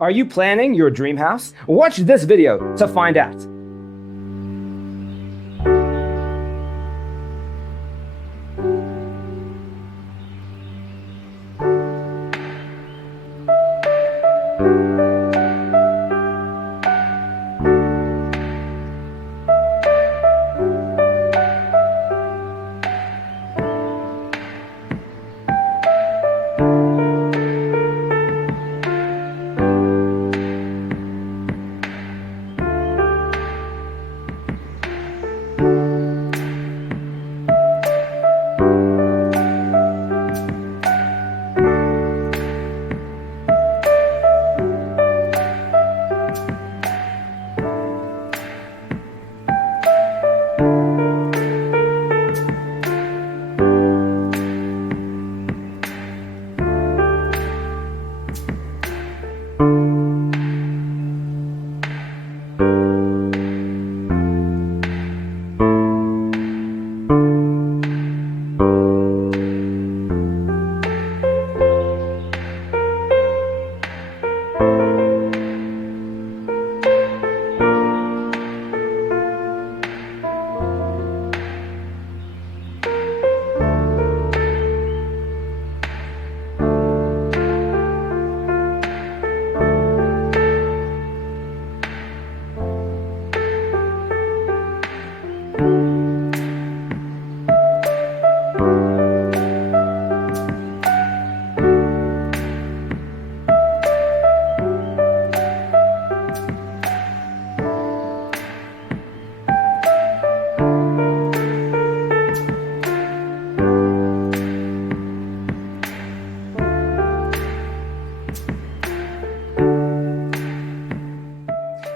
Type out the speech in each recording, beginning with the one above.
Are you planning your dream house? Watch this video to find out.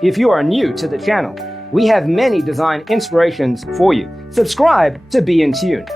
If you are new to the channel, we have many design inspirations for you. Subscribe to be in tune.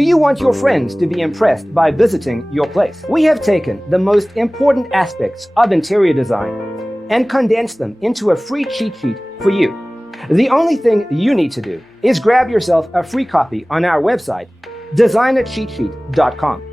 Do you want your friends to be impressed by visiting your place? We have taken the most important aspects of interior design and condensed them into a free cheat sheet for you. The only thing you need to do is grab yourself a free copy on our website, designercheatsheet.com.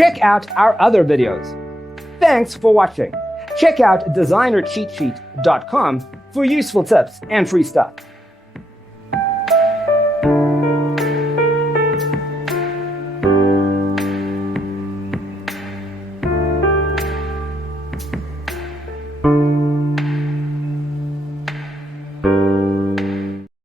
check out our other videos. Thanks for watching. Check out designercheatsheet.com for useful tips and free stuff.